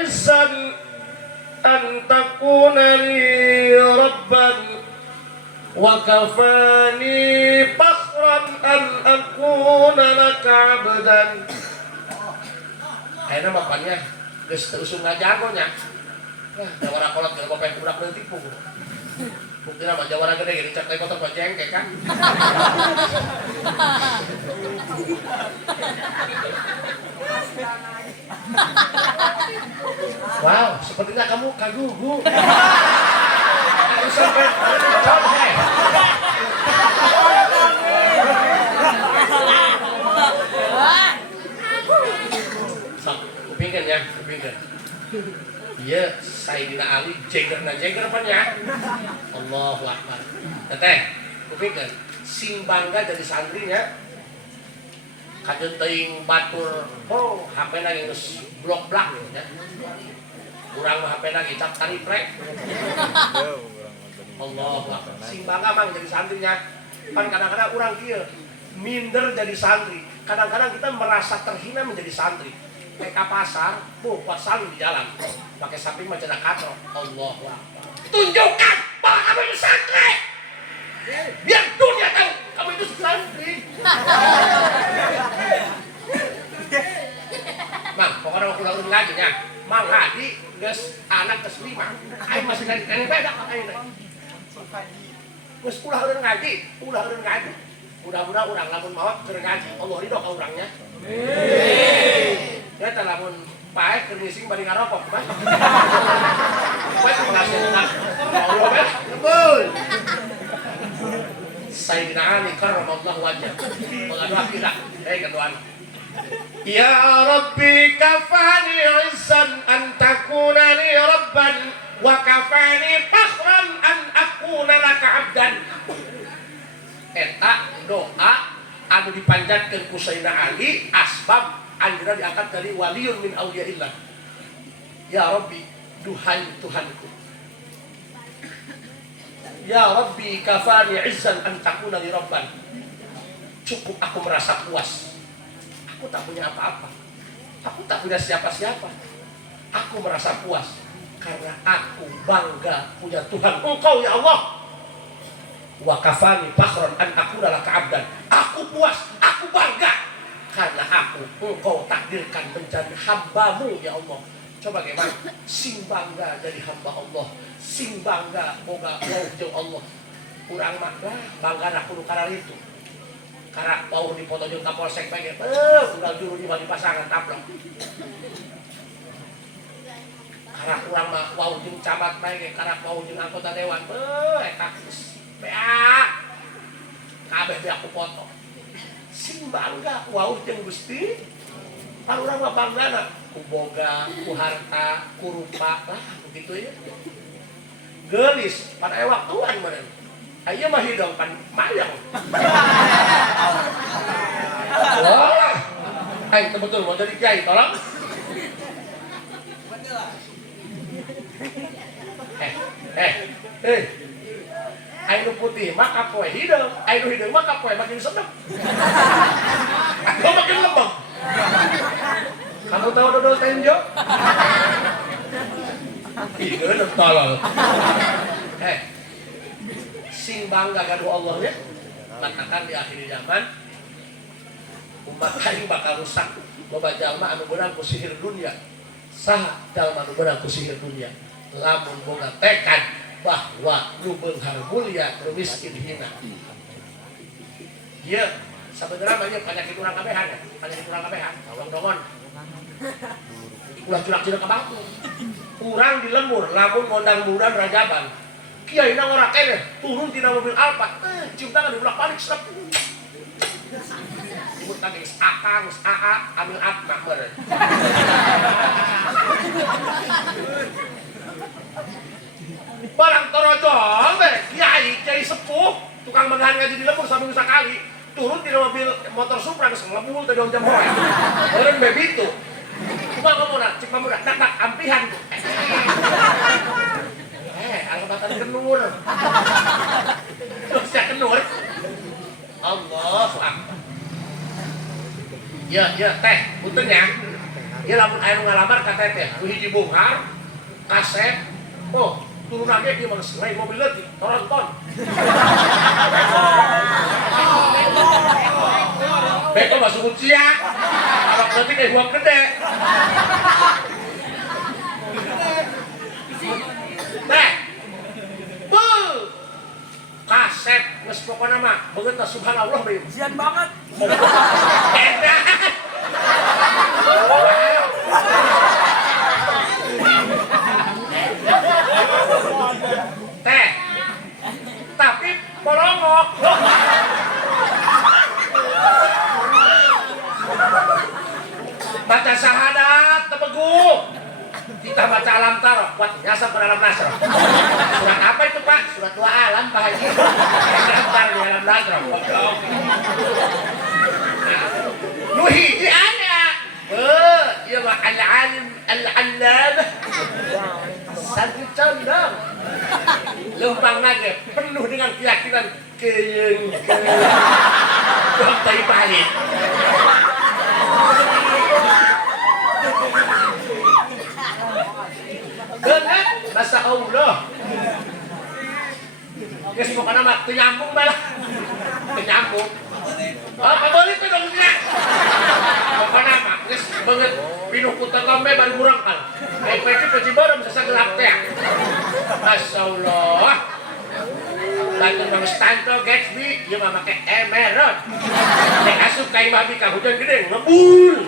izzan an takuna li rabban wa kafani fakhran an akuna laka abdan. Ayeuna mapannya geus teu usum ngajago nya. Jawara kolot keur bapak budak leutik pung. Buktina mah jawara gede gini cek teh kotor bajengke kan. Wow, sepertinya kamu kagugu. Harus sampai coba. Kupingkan ya, kupingkan. Iya, Sayyidina Ali jeger pan ya. Allahu Akbar. Teteh, kupingkan. Sing bangga jadi santrinya. Kajeun teuing batur, oh HP na geus blok-blak ya. Urang mah HP na ge cap tariprek. Allahu Akbar. Sing bangga mang jadi santrinya. Pan kadang-kadang urang kieu minder jadi santri. Kadang-kadang kita merasa terhina menjadi santri. Kayak ke pasar, buat saling di jalan. Pakai samping macam katro. Allahu Akbar. Tunjukkan bahwa kamu itu santri. Biar dunia tahu kamu itu santri. Mang, pokoknya ulang lagi ya. Mang Hadi, geus anak ke 5. Aing masih ngaji beda kok aing. Geus ulah urang ngaji. Mudah-mudahan urang lamun maot keur ngaji. Allah ridho ka urangnya. Ya teh lamun paeh keur ngising bari ngarokok mah. Bae pengasihna. Betul. Sayyidina Ali karramallahu wajhah. Mengadua kita. Keduaan. Ya Rabbi kafani izzan an takuna li rabban wa kafani fakhran an akuna laka abdan. Eta doa anu dipanjatkeun ku Sayyidina Ali asbab anjeunna diangkat dari waliyun min auliyaillah. Ya Rabbi, duhai Tuhanku. Ya Rabbi kafani izzan an takuna li rabban. Cukup aku merasa puas. Aku tak punya apa-apa. Aku tak punya siapa-siapa. Aku merasa puas karena aku bangga punya Tuhan Engkau ya Allah. Wa kafani fakhran an akuna laka abdan. Aku puas, aku bangga karena engkau takdirkan menjadi hambamu ya Allah. Coba gimana? Sing bangga jadi hamba Allah, sing bangga boga wauh jeung Allah. Urang mah bangga aku nu karena itu. Karena wauh dipoto jeung Kapolsek bae urang juru di pasangan taplok. Karena urang mah wauh jeung camat bae karena wauh jeung anggota dewan eta geus beak. Kabeh be aku foto. Sing bangga wauh jeung Gusti. Kan urang mah banggana ku boga, ku harta, ku rupa lah begitu ya. Geulis pada waktuan meureun. Aya mah hidung pan mayang. Wah. Aing teh betul mau jadi kiai tolong. Aing nu putih mah kapoe hidung, aing nu hidung mah kapoe makin sedep. Aku makin lembab. Kamu tahu dodol tenjo? Iya, tolol. Sing bangga gaduh Allah ya. Katakan di akhir zaman umat aing bakal rusak. Loba jalma anu beurang ku sihir dunia. Saha jalma anu beurang ku sihir dunia? Lamun boga tekad bahwa nu beunghar mulia nu miskin hina. Ieu sabenerna mah ieu penyakit urang kabehan ya. Penyakit urang kabehan, tolong-tolong. Ulah curak-curak ka bangku. Urang di lembur lamun ngondang bulan rajaban. Kiai na ngora keneh turun tina mobil Alfa. Cium tangan dibolak-balik serep. Imut tadi geus akang, geus aa, amil atna meureun. Barang torojong be, kiai sepuh, tukang megahan ngaji di lembur sambil sakali. Turun di mobil motor Supra geus ngelebul teh dong jam hoy. Meureun be bitu. Cuma ngomongna, cik mamuda, dak ampihan tuh. Alabatan kenur. Terus ya kenur. Allahu Akbar. Ya teh, punten ya. Ieu lamun aya nu ngalamar ka teteh, nu hiji bongkar, kaset. Oh, turun lagi ieu mah lain mobil leutik, toronton. Beko masuk ucia. Arok leutik kayak huap gede. Teh. Kaset geus pokona mah beungeut subhanallah bae. Sian banget. Edan. Teh. Tapi polongok. Baca syahadat tebegu. Kita baca alam taro, buat nyasar ke dalam nasr. Surat apa itu Pak? Surat 2 alam Pak Haji. Daftar di dalam nasr. Nu hiji aya. Ieu mah al-alim al-allamah. Satu condong. Leumpang nage penuh dengan keyakinan keyeung. Dokter balik. Bener, masa Allah. Geus pokona mah teu nyambung bae. Teu nyambung. Apa boleh teh dong nya. Pokona mah geus beungeut pinuh puter lembe bari urang kan. Kayak peci peci bareng sasagelap teh. Masyaallah. Batur Bang Stanto Gatsby ieu mah make emerald. Nek asup ka imah ka hujan gede ngebul.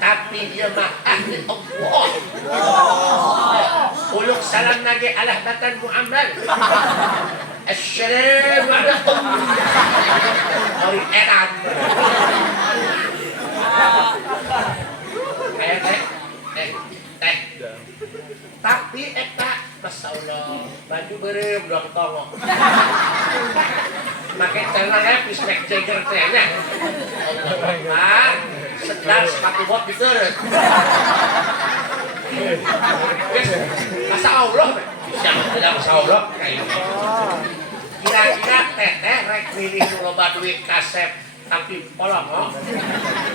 Tapi dia mah ahli Allah. Uluk salam nage alah batan mu'amal. Assalamualaikum. Hari eran. Teh. Tapi eta masyaallah baju beureum dong tongok. Make celana lepis nek Jagger teh nya. Allah. Sedar sepatu bot biteureun. Masa Allah bisa tidak masa Allah kayak kira-kira teteh rek milih nu loba duit kasep tapi polongok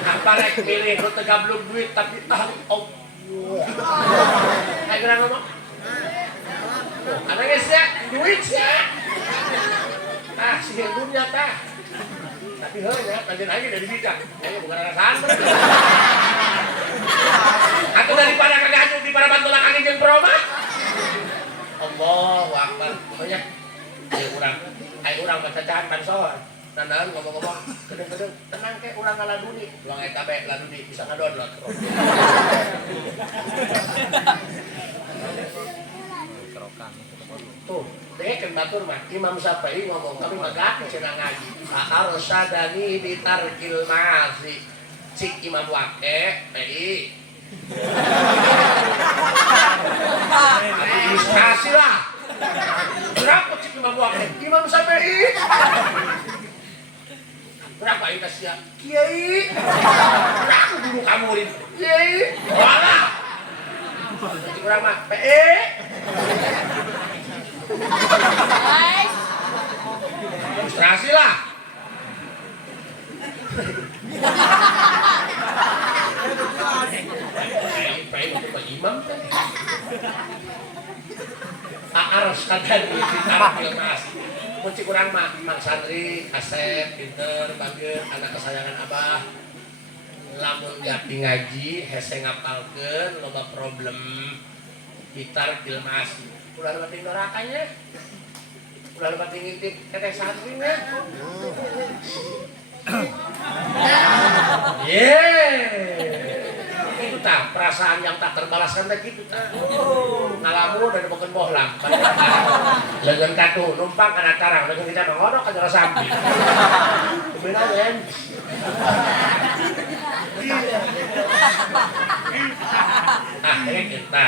apa rek milih nu teu gablug duit tapi ahli Allah. Ayo ngomong. Karena geus ya duit ya. tah. Tapi heunya lanjut aja dari bidang. Kayaknya bukan rasaan. Atau daripada kagak hancur di para bantu lakang jeung proma. Allahu Akbar. Pokoknya ayo urang baca cacan pansor. Nandahan ngomong-ngomong kedeng-kedeng tenang ke urang ngaladuni. Ulang eta be laduni bisa ngadownload. Tuh, deh kan batur mah Imam Syafi'i ngomong kami magake cenah ngaji. Arsadani bitarkil ma'asi. Cik Imam Waqe PI. Ilustrasi lah. Berapa cik Imam Waqe? Imam Syafi'i. Berapa itu siap? Kiai. Berapa dulu kamu ini? Kiai. Wala. Cik urang mah PI. Ilustrasi lah. Pengen itu Pak Imam kan. Aars kadang ditarapil mas. Kunci kurang mah Mang Santri, Asep, pinter, bageun, anak kesayangan Abah. Lamun nyapi ngaji, hese ngapalkeun, loba problem. Ditarapil mas. Ulah lebating dorakanya. Ulah lebating ngintip teteh santrinya. Itu tah perasaan yang tak terbalaskan teh kitu tah. Ngalamun dan bukan bohlam. Leungeun katu numpang kana tarang leungeun kita ngodok ka jero sampi. Beuna den. Ah, kita.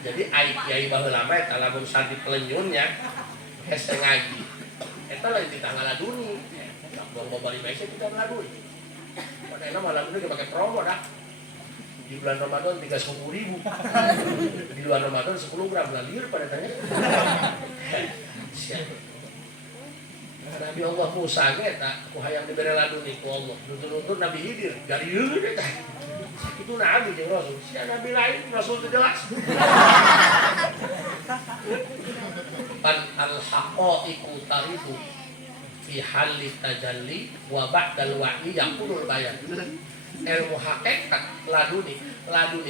Jadi ai kiai baheula mah eta lamun santri pelenyunnya hese ngaji. Eta lain ditanggal laduni. Bang babari bae kita ngaladuni. Padahal mah laduni ge make promo dah. Di bulan Ramadan 30.000. Di luar Ramadan 10 gram lalir pada tanya. Nabi Allah Musa ge eta ku hayang dibere laduni ku Allah. Nuntun-nuntun Nabi Khidir dari ieu teh. Itu Nabi jeung Rasul. Si Nabi lain Rasul teh jelas. Pan al-haqaiqu taridu fi halli tajalli wa ba'dal wahyi yaqulul bayan. Ilmu hakikat laduni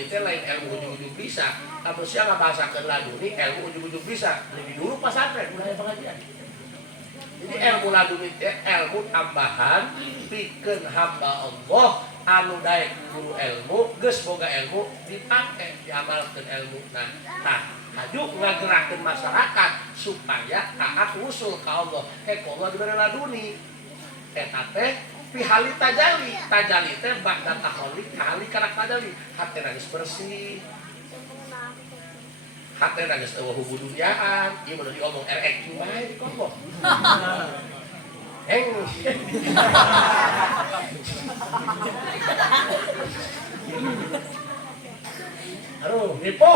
teh lain ilmu ujug-ujug bisa. Kamu sia ngabasakeun laduni ilmu ujug-ujug bisa. Lebih dulu pasantren mulai pengajian. Jadi ilmu laduni teh ilmu tambahan pikeun hamba Allah anu daek guru ilmu geus boga ilmu dipake diamalkeun ilmu. Nah, haju ngagerakeun masyarakat supaya taat usul ka Allah. Allah dibere laduni. Eta teh pihali tajali teh ba'da taholi kali karak tajali hatena geus bersih. Hatena geus eueuh hubuduniaan, ieu mah diomong RX bae di komo. Aduh, nipo.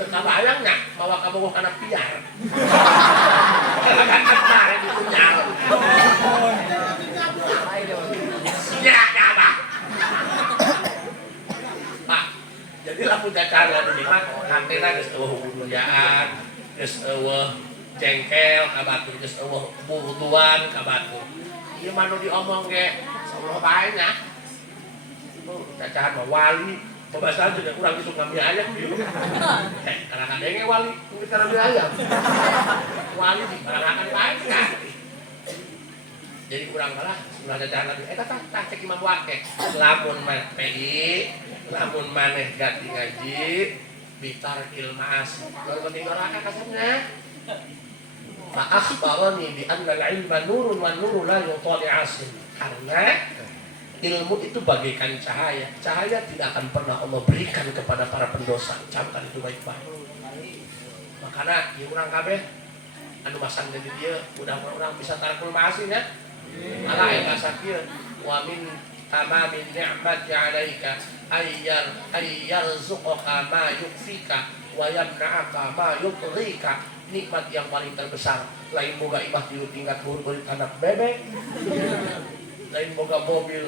Kebayangnya bawa kamu kana piar. Kan kemarin itu nyal. Ya, apa? Pak, jadi lamun dacar lalu di mah hantena geus eueuh hubungan, geus eueuh jengkel ka batur, geus eueuh butuan ka batur. Ieu mah nu diomong ge saeueuh bae nya. Dacahan mah wali pembahasan juga kurang bisa ngambil ayam gitu. Kadang-kadang wali kita ngambil ayam. Wali di kadang-kadang lain kan. Jadi kurang malah sebelah dacahan lagi. Tak cek Imam Waqe. Lamun PI, lamun maneh ganti ngaji, bitarkil ma'asi. Lalu penting doraka kasarnya. Fa akhbarani bi anna al-ilma nurun wa nuru la yutali asin. Karena ilmu itu bagaikan cahaya. Cahaya tidak akan pernah Allah berikan kepada para pendosa. Camkan itu baik-baik. Makanya ieu urang kabeh anu masang dari dia mudah-mudahan bisa tarakul ma'asi nya. Ala aya sakieu wa min tamamin ni'mati 'alaika ayyarzuqaka ma yukfika wa yamna'aka ma yutrika. Nikmat yang paling terbesar lain boga imah di tingkat beureut anak bebek. Lain boga mobil,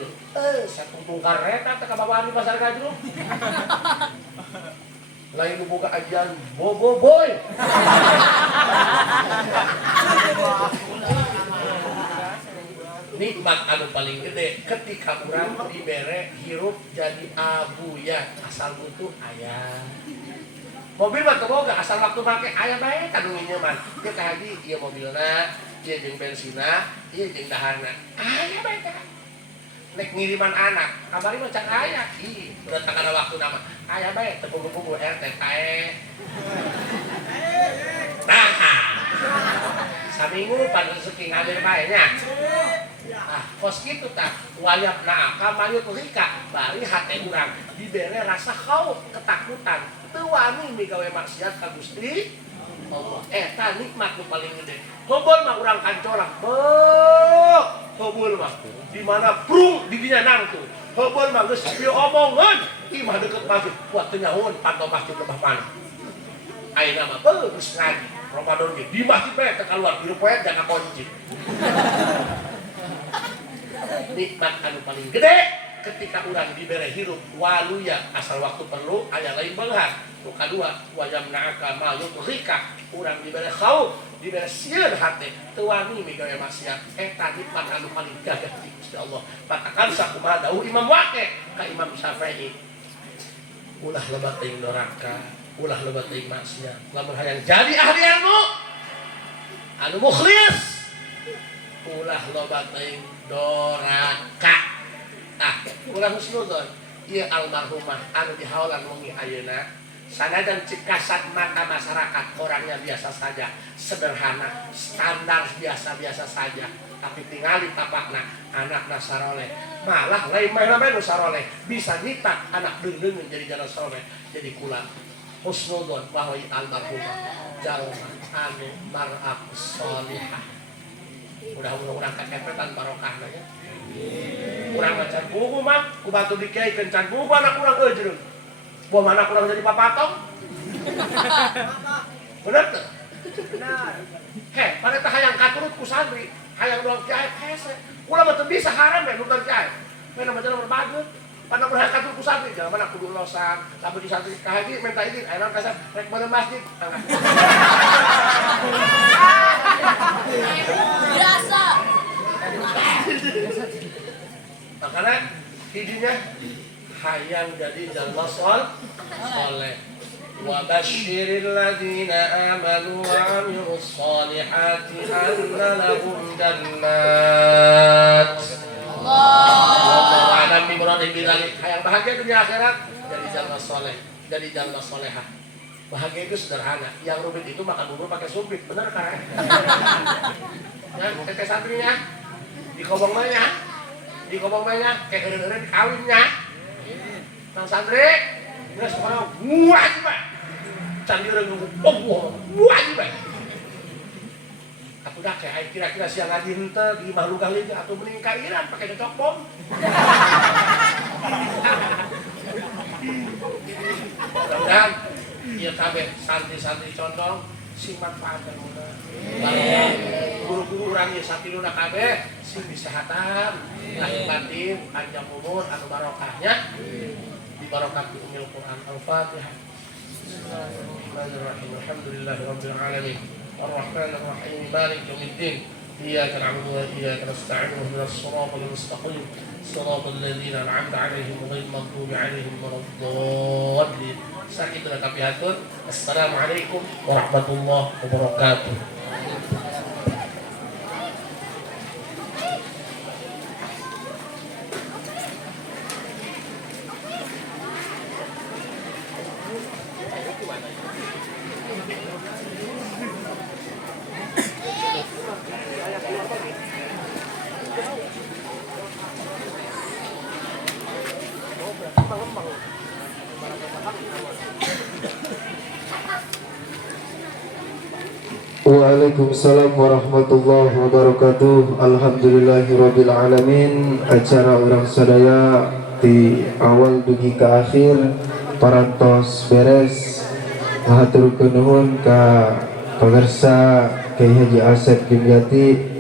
satu tungkar kereta teh kabawaan di pasar Gajruk. Lain boga ajian bobo boy. nikmat anu paling gede ketika urang dibere hirup jadi abuya asal butuh aya mobil mah boga asal waktu make aya bae kadunginya mah dia ka haji ieu mobilna ieu jeung bensina ieu jeung daharna aya bae teh nek ngiriman anak kamari mah can aya ih beuntak kana waktu nama aya bae teu pugu-pugu RT kae nah saminggu pan rezeki ngalir bae nya ah kos kitu tah wayap naaka mayut rika bari hate urang dibere rasa khauf ketakutan teu wani migawe maksiat ka Gusti Allah eta nikmat nu paling gede heubeul mah urang kancolak heubeul mah di mana prung di dinya nangtu heubeul mah geus diomongeun ih mah deukeut masjid kuat teu nyahoon pantau masjid lebah mana ayeuna mah geus ngaji Ramadan ge di masjid bae teu kaluar di poe jangan kunci nikmat anu paling gede ketika urang dibere hirup waluya asal waktu perlu aya lain beunghar nu kadua wayam naaka ma yutrika urang dibere khauf dibere sieun hate teu wani migawe maksiat eta nikmat anu paling gagah ti Gusti Allah patakan sakumaha dawuh Imam Waqi ka Imam Syafi'i ulah loba teuing doraka ulah loba teuing maksiat lamun hayang jadi ahli anu mukhlis ulah loba teuing doraka ulah husnudon ieu almarhumah anu dihaolan wengi ayeuna sanajan cik kasat mata masyarakat orangnya biasa saja sederhana standar biasa-biasa saja tapi tingali tapakna anakna saroleh malah lain mah nu saroleh bisa nyitak anak deundeung menjadi jalan saroleh jadi kula husnudon bahwa almarhumah jalma anu mar'akus sholihah mudah-mudahan kakepetan barokahna ya urang macan buku mah ku batu dikiai kencan buku anak urang jeung buah anak urang jadi papatong bener teu benar he pada teh hayang katurut ku santri hayang doang kiai hese ulah mah teu bisa haram we nuntun kiai we na majalah berbageut pada urang katurut ku santri jangan mana kudu losan lamun di santri ka haji minta izin aya naon kasar rek beuneu masjid biasa makanya hidinya hayang jadi jalma soleh wa basyiril ladzina amanu wa amilus solihati anna lahum jannat Allahu a'lam bi muradih bidzalik hayang bahagia dunia akhirat jadi jalma soleh jadi jalma solehah bahagia itu sederhana yang rumit itu makan bubur pakai sumpit bener kan ya teteh santrinya di kobong banyak kayak ere-ere dikawinnya tang santri geus moal wajib Pak can direung wajib Pak atuh dah kayak kira-kira siang ngaji henteu di makhluk kali atuh mending kairan pakai cocok bom mudah-mudahan ieu kabeh santri-santri condong sing manfaatkeun mudah guru-guru urang ieu satiluna kabeh sing disehatan lahir batin panjang umur anu barokahnya di barokah umil Quran Al-Fatihah Bismillahirrahmanirrahim Alhamdulillahirabbil alamin Arrahmanir Rahim Maliki yaumiddin Iyyaka na'budu wa iyyaka nasta'in ihdinas siratal mustaqim siratal ladzina an'amta 'alaihim ghairil maghdubi 'alaihim waladdallin sakitna kapihatun Assalamualaikum warahmatullahi wabarakatuh. Waalaikumsalam warahmatullahi wabarakatuh. Alhamdulillahirabbil alamin. Acara urang sadaya di awal dugi ke akhir parantos beres. Mahaturkeun nuhun ka pamirsa Kyai Haji Asep Dimyati